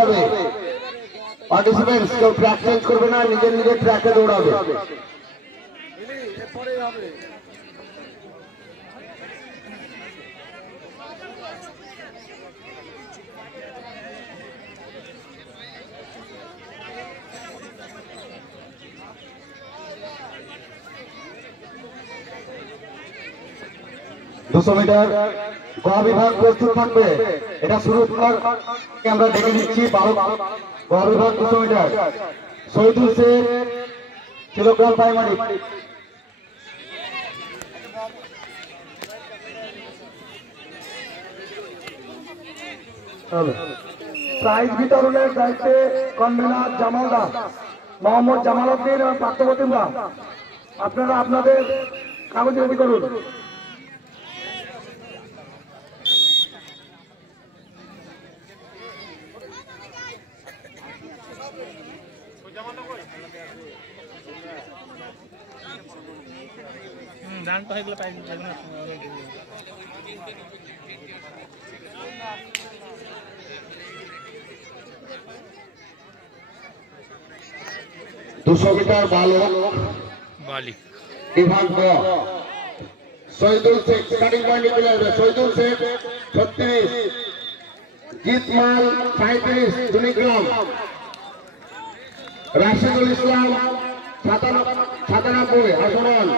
হবে। পার্টিসিপেন্টস কেউ track change করবে না, নিজের নিজের ট্র্যাকে দৌড়াবে। 200 মিটার গ বিভাগ প্রস্তুত থাকবে। এটা শুরুর পর আমরা দেখে নিচ্ছি। গ বিভাগ 200 metre Shahidul Sheikh, kilogram primary. Prize বিতরণের দায়িত্বে কনভেনার জামাল দা, মোহাম্মদ জামাল উদ্দিন এবং পার্থপ্রতিম দা, আপনারা আপনাদের কাগজ রেডি করুন। ডান পাশে গুলো পাই যেগুলো 200 মিটার বালক বিভাগ গ শহীদুল শেখ স্টার্টিং পয়েন্টে চলে আসবে। শহীদুল শেখ 36, জিতমাল 35 কিলোগ্রাম, রাশিদুল ইসলাম 97 আসন,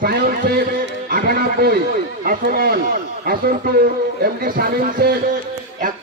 সায়ন শেখ 98 আসন, আসন টু এমডি সালিম শেখ